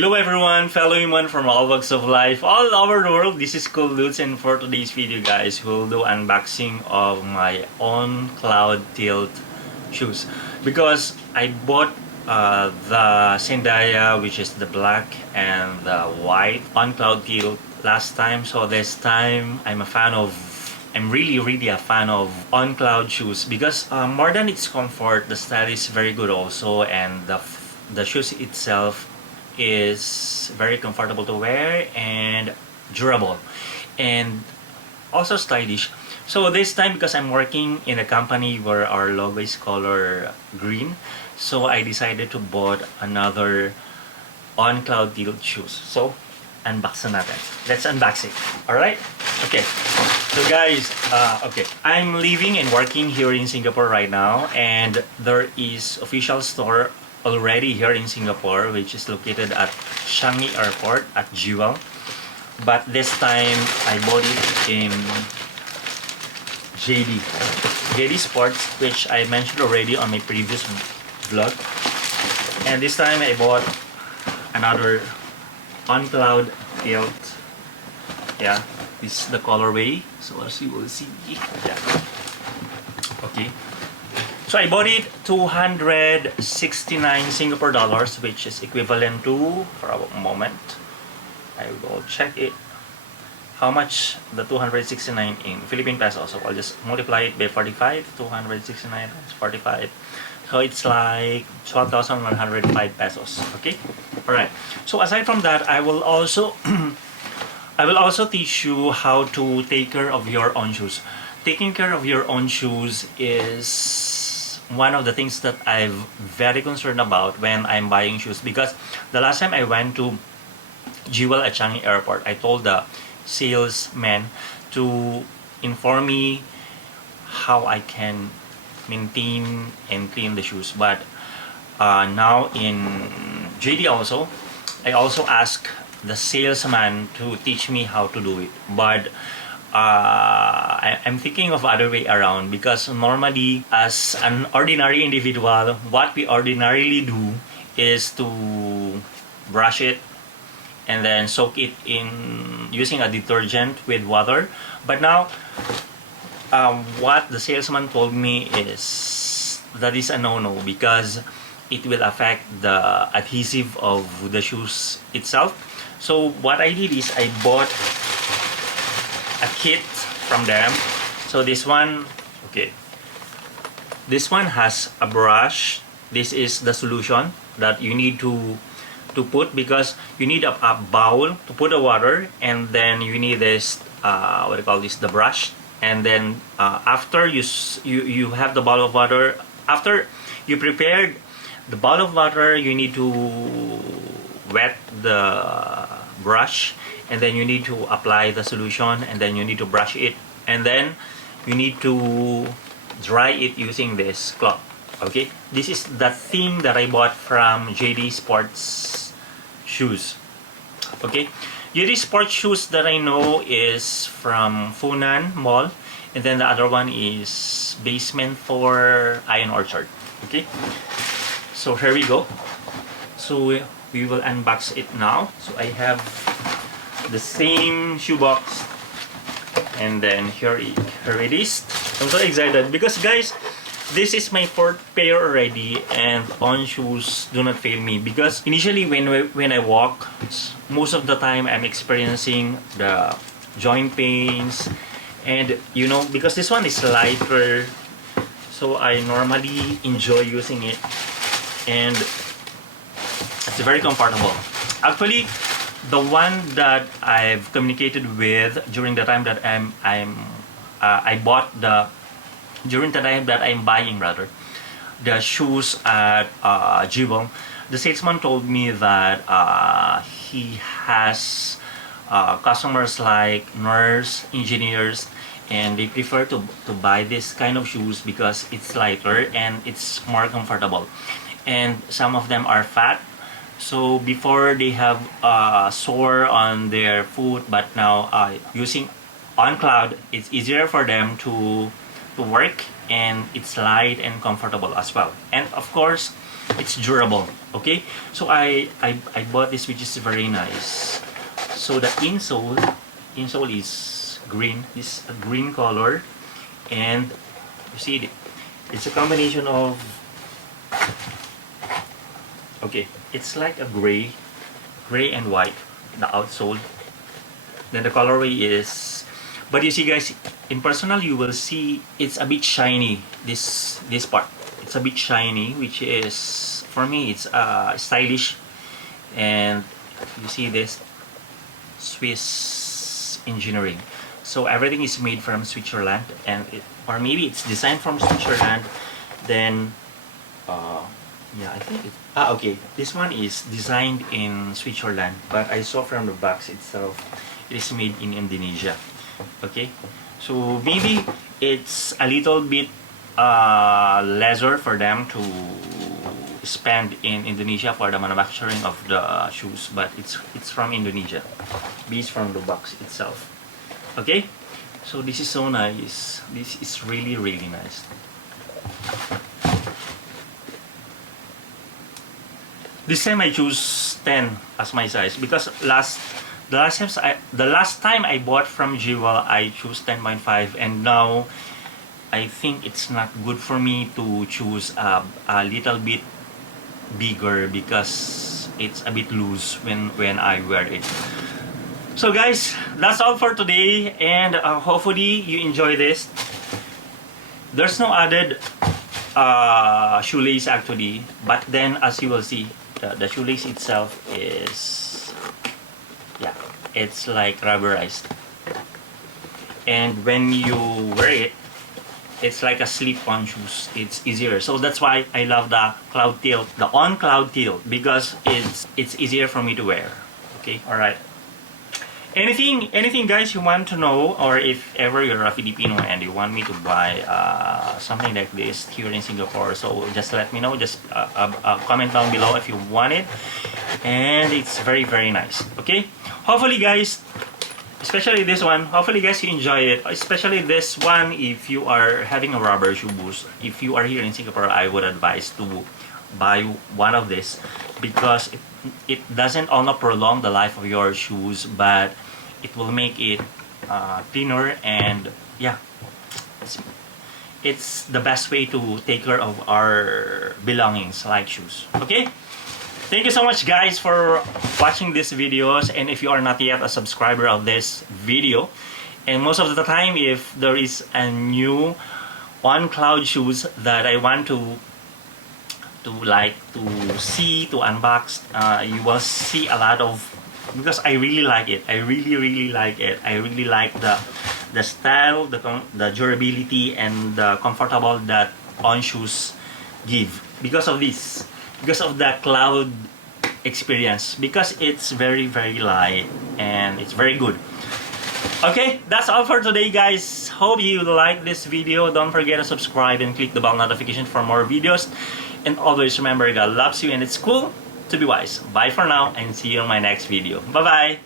Hello everyone, fellow human from all walks of life all over the world. This is CloudTilt, and for today's video guys, we'll do unboxing of my On CloudTilt shoes. Because I bought the Zendaya, which is the black and the white On CloudTilt last time. So this time I'm really a fan of On Cloud shoes because more than its comfort, the style is very good also, and the shoes itself is very comfortable to wear and durable and also stylish. So this time, because I'm working in a company where our logo is color green, so I decided to bought another On CloudTilt shoes. So unbox na natin. Let's unbox it. Alright? Okay. So guys, okay, I'm living and working here in Singapore right now, and there is official store already here in Singapore, which is located at Changi Airport at Jewel. But this time I bought it in JD Sports, which I mentioned already on my previous vlog. And this time I bought another On CloudTilt. Yeah, this is the colorway. So as you will see, yeah. Okay. So I bought it 269 Singapore dollars, which is equivalent to, for a moment, I will check it, how much the 269 in Philippine pesos. So I'll just multiply it by 45, 269 times 45. So it's like 12,105 pesos. Okay? Alright. So aside from that, I will also teach you how to take care of your own shoes. Taking care of your own shoes is one of the things that I'm very concerned about when I'm buying shoes, because the last time I went to Jewel at Changi Airport, I told the salesman to inform me how I can maintain and clean the shoes. But now in JD also, I also asked the salesman to teach me how to do it. But I'm thinking of other way around, because normally as an ordinary individual, what we ordinarily do is to brush it and then soak it in using a detergent with water. But now what the salesman told me is that is a no-no, because it will affect the adhesive of the shoes itself. So what I did is I bought a kit from them. So this one, okay, this one has a brush. This is the solution that you need to put, because you need a bowl to put the water, and then you need this what do you call this, the brush. And then after you have the bowl of water, after you prepared the bowl of water, you need to wet the brush, and then you need to apply the solution, and then you need to brush it, and then you need to dry it using this cloth. Okay, this is the thing that I bought from JD Sports shoes. Okay, JD Sports shoes that I know is from Funan Mall, and then the other one is Basement for Iron Orchard. Okay, so here we go. So we will unbox it now. So I have the same shoebox, and then here it is. I'm so excited because guys, this is my fourth pair already, and On shoes do not fail me, because initially when I walk, most of the time I'm experiencing the joint pains, and you know, because this one is lighter, so I normally enjoy using it, and it's very comfortable. Actually, the one that I've communicated with during the time that during the time that I'm buying rather the shoes at Jewel, the salesman told me that he has customers like nurse, engineers, and they prefer to buy this kind of shoes because it's lighter and it's more comfortable. And some of them are fat, so before they have sore on their foot, but now using On Cloud, it's easier for them to work, and it's light and comfortable as well. And of course, it's durable. Okay, so I bought this, which is very nice. So the insole is green. This a green color, and you see it's a combination of, okay, it's like a gray and white, the outsole. Then the colorway is, but you see guys, in personal you will see it's a bit shiny, this part. It's a bit shiny, which is, for me, it's stylish. And you see this Swiss engineering. So everything is made from Switzerland, and or maybe it's designed from Switzerland. Then yeah, I think okay, this one is designed in Switzerland, but I saw from the box itself it is made in Indonesia. Okay, so maybe it's a little bit lesser for them to spend in Indonesia for the manufacturing of the shoes, but it's from Indonesia, based from the box itself. Okay, so this is so nice. This is really nice. This time I choose 10 as my size, because the last time I bought from Jewel I chose 10.5, and now I think it's not good for me to choose a little bit bigger, because it's a bit loose when I wear it. So guys, that's all for today, and hopefully you enjoy this. There's no added shoelace actually, but then as you will see, the shoelace itself is, yeah, it's like rubberized, and when you wear it, it's like a slip-on shoes. It's easier, so that's why I love the CloudTilt, the On CloudTilt, because it's easier for me to wear. Okay, all right. Anything guys you want to know, or if ever you're a Filipino and you want me to buy something like this here in Singapore, so just let me know. Just comment down below if you want it, and it's very nice. Okay, hopefully guys, especially this one, hopefully guys you enjoy it, especially this one. If you are having a rubber shoe boost, if you are here in Singapore, I would advise to buy one of this, because it doesn't only prolong the life of your shoes, but it will make it thinner, and yeah, it's the best way to take care of our belongings like shoes. Okay, thank you so much guys for watching these videos, and if you are not yet a subscriber of this video, and most of the time if there is a new On Cloud shoes that I want to see, to unbox, you will see a lot of, because I really like it. I really like it. I really like the style, the durability, and the comfortable that On shoes give, because of this, because of the cloud experience, because it's very light and it's very good. Okay, that's all for today guys. Hope you like this video. Don't forget to subscribe and click the bell notification for more videos. And always remember, God loves you and it's cool to be wise. Bye for now, and see you in my next video. Bye bye.